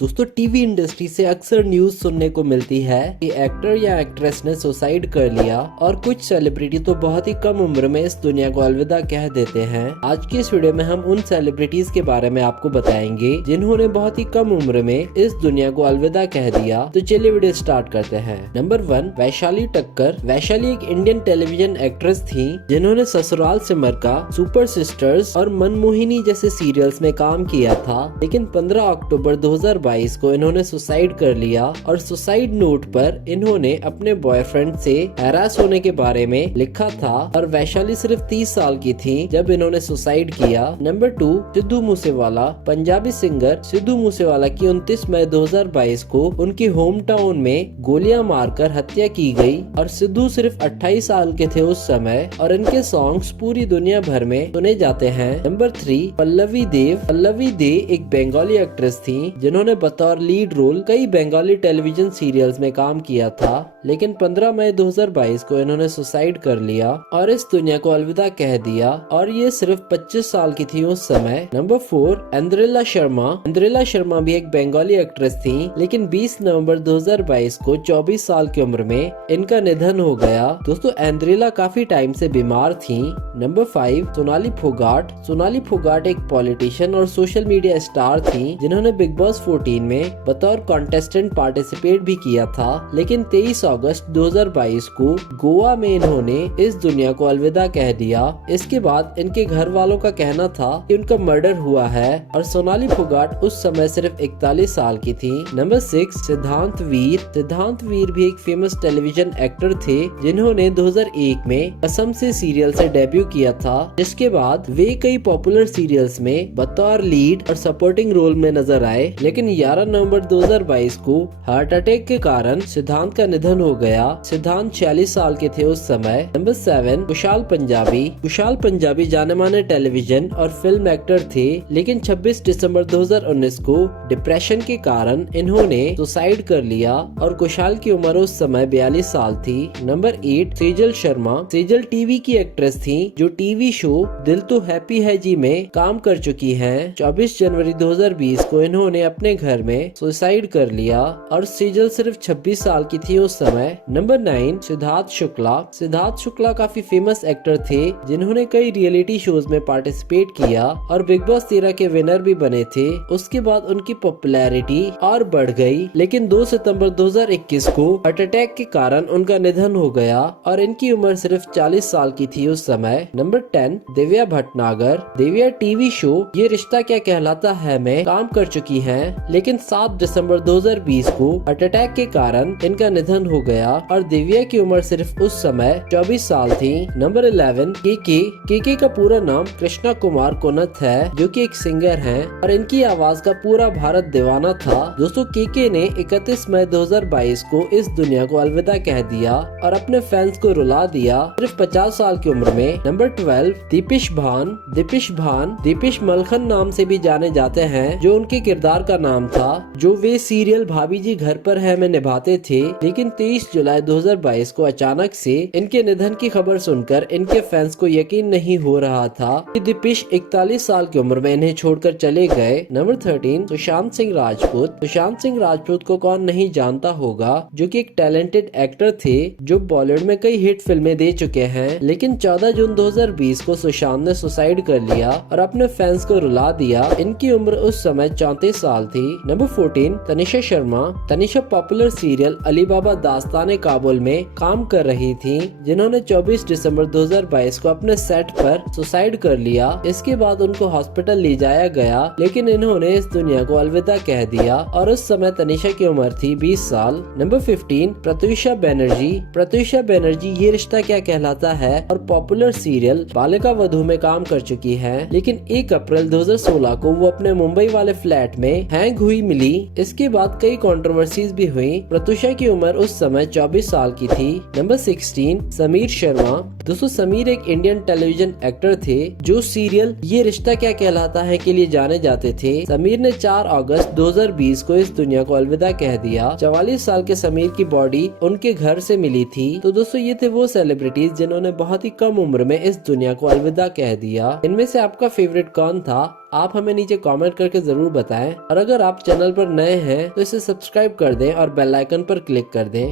दोस्तों TV industry से अक्सर न्यूज सुनने को मिलती है कि एक्टर या एक्ट्रेस ने सुसाइड कर लिया और कुछ सेलिब्रिटी तो बहुत ही कम उम्र में इस दुनिया को अलविदा कह देते हैं। आज की इस वीडियो में हम उन सेलिब्रिटीज के बारे में आपको बताएंगे जिन्होंने बहुत ही कम उम्र में इस दुनिया को अलविदा कह दिया। तो चलिए वीडियो स्टार्ट करते हैं। नंबर 1, वैशाली ठक्कर। वैशाली एक इंडियन टेलीविजन एक्ट्रेस थी जिन्होंने ससुराल सिमर का, सुपर सिस्टर्स और मनमोहिनी जैसे सीरियल्स में काम किया था, लेकिन 15 अक्टूबर 2022 को इन्होंने सुसाइड कर लिया और सुसाइड नोट पर इन्होंने अपने बॉयफ्रेंड से हैरास होने के बारे में लिखा था और वैशाली सिर्फ 30 साल की थी जब इन्होंने सुसाइड किया। नंबर 2, सिद्धू मूसेवाला। पंजाबी सिंगर सिद्धू मूसेवाला की 29 मई 2022 को उनकी होम टाउन में गोलियां मारकर हत्या की गई और सिद्धू सिर्फ 28 साल के थे उस समय और इनके सॉन्ग्स पूरी दुनिया भर में सुने जाते हैं। नंबर 3, पल्लवी देव। पल्लवी देव एक बंगाली एक्ट्रेस थी जिन्होंने बतौर लीड रोल कई बंगाली टेलीविजन सीरियल्स में काम किया था, लेकिन 15 मई 2022 को इन्होंने सुसाइड कर लिया और इस दुनिया को अलविदा कह दिया और ये सिर्फ 25 साल की थी उस समय। नंबर 4, एंद्रेला शर्मा। एंद्रेला शर्मा भी एक बंगाली एक्ट्रेस थी, लेकिन 20 नवंबर 2022 को 24 साल की उम्र में इनका निधन हो गया। दोस्तों एंद्रेला काफी टाइम से बीमार थी। नंबर 5, सोनाली फोगाट। सोनाली फोगाट एक पॉलिटिशियन और सोशल मीडिया स्टार थी जिन्होंने बिग बॉस 14 में बतौर कॉन्टेस्टेंट पार्टिसिपेट भी किया था, लेकिन 23 अगस्त 2022 को गोवा में इन्होंने इस दुनिया को अलविदा कह दिया। इसके बाद इनके घर वालों का कहना था कि उनका मर्डर हुआ है और सोनाली फोगाट उस समय सिर्फ 41 साल की थी। नंबर 6, सिद्धांत वीर। सिद्धांत वीर भी एक फेमस टेलीविजन एक्टर थे जिन्होंने 2001 में कसम से सीरियल से डेब्यू किया था, जिसके बाद वे कई पॉपुलर सीरियल्स में बतौर लीड और सपोर्टिंग रोल में नजर आए, लेकिन 11 नवंबर 2022 को हार्ट अटैक के कारण सिद्धांत का निधन हो गया। सिद्धांत 46 साल के थे उस समय। नंबर 7, कुशाल पंजाबी। कुशाल पंजाबी जाने माने टेलीविजन और फिल्म एक्टर थे, लेकिन 26 दिसंबर 2019 को डिप्रेशन के कारण इन्होंने सुसाइड कर लिया और कुशाल की उम्र उस समय 42 साल थी। नंबर 8, सेजल शर्मा। सेजल टीवी की एक्ट्रेस थी जो टीवी शो दिल तो हैप्पी है जी में काम कर चुकी हैं। 24 जनवरी 2020 को इन्होंने अपने घर में सुसाइड कर लिया और सेजल सिर्फ 26 साल की थी उस समय। नंबर 9, सिद्धार्थ शुक्ला। सिद्धार्थ शुक्ला काफी फेमस एक्टर थे जिन्होंने कई रियलिटी शोज में पार्टिसिपेट किया और बिग बॉस 13 के विनर भी बने थे। उसके बाद उनकी पॉपुलैरिटी और बढ़ गई, लेकिन 2 सितंबर 2021 को हार्ट अटैक के कारण उनका निधन हो गया और इनकी उम्र सिर्फ 40 साल की थी उस समय। Number 10, Divya Bhatnagar. Divya TV show ये रिश्ता क्या कहलाता है में काम कर चुकी हैं, लेकिन 7 दिसंबर 2020 को हार्ट अटैक के कारण इनका निधन हो गया और दिव्या की उम्र सिर्फ उस समय 24 साल थी। नंबर 11, केके का पूरा नाम कृष्णा कुमार कोनथ है, जो कि एक सिंगर हैं और इनकी आवाज का पूरा भारत दीवाना था। दोस्तों केके ने 31 मई 2022 को इस दुनिया को अलविदा कह दिया और अपने फैंस को रुला दिया सिर्फ 50 साल की उम्र में। नंबर 12, दीपिश भान। दीपिश मलखन नाम से भी जाने जाते हैं, जो उनके किरदार का नाम था जो वे सीरियल भाभी जी घर पर है में निभाते थे, लेकिन 23 जुलाई 2022 को अचानक से इनके निधन की खबर सुनकर इनके फैंस को यकीन नहीं हो रहा था कि दीपिश 41 साल की उम्र में इन्हें छोड़कर चले गए। नंबर 13, सुशांत सिंह राजपूत। सुशांत सिंह राजपूत को कौन नहीं जानता होगा, जो कि एक टैलेंटेड एक्टर थे जो बॉलीवुड में कई हिट फिल्में दे चुके हैं, लेकिन 14 जून 2020 को सुशांत ने सुसाइड कर लिया और अपने फैंस को रुला दिया। इनकी उम्र उस समय 34 साल थी। Number 14, Tanisha Sharma. Tanisha popular serial Ali Baba Dastaan Kabul में काम कर रही थी, जिन्होंने 24 दिसंबर 2022 को अपने सेट पर सुसाइड कर लिया। इसके बाद उनको हॉस्पिटल ले जाया गया, लेकिन इन्होंने इस दुनिया को अलविदा कह दिया और उस समय तनिषा की उम्र थी 20 साल। नंबर 15, प्रत्यूषा बनर्जी। प्रत्यूषा बनर्जी ये रिश्ता क्या कहलाता है और पॉपुलर सीरियल बालिका वधू में काम कर चुकी है, लेकिन 1 अप्रैल 2016 को वो अपने मुंबई वाले फ्लैट में हैंग हुई मिली। इसके बाद कई कंट्रोवर्सीज भी हुई। प्रत्यूषा की उम्र उस समय 24 साल की थी। नंबर 16, समीर शर्मा। दोस्तों समीर एक इंडियन टेलीविजन एक्टर थे जो सीरियल ये रिश्ता क्या कहलाता है के लिए जाने जाते थे। समीर ने 4 अगस्त 2020 को इस दुनिया को अलविदा कह दिया। 44 साल के समीर की बॉडी उनके घर से मिली थी। तो दोस्तों ये थे वो सेलिब्रिटीज जिन्होंने बहुत ही कम उम्र में इस दुनिया को अलविदा कह दिया। इनमें से आपका फेवरेट कौन था, आप हमें नीचे कमेंट करके जरूर बताएं और अगर आप चैनल पर नए हैं तो इसे सब्सक्राइब कर दें और बेल आइकन पर क्लिक कर दें।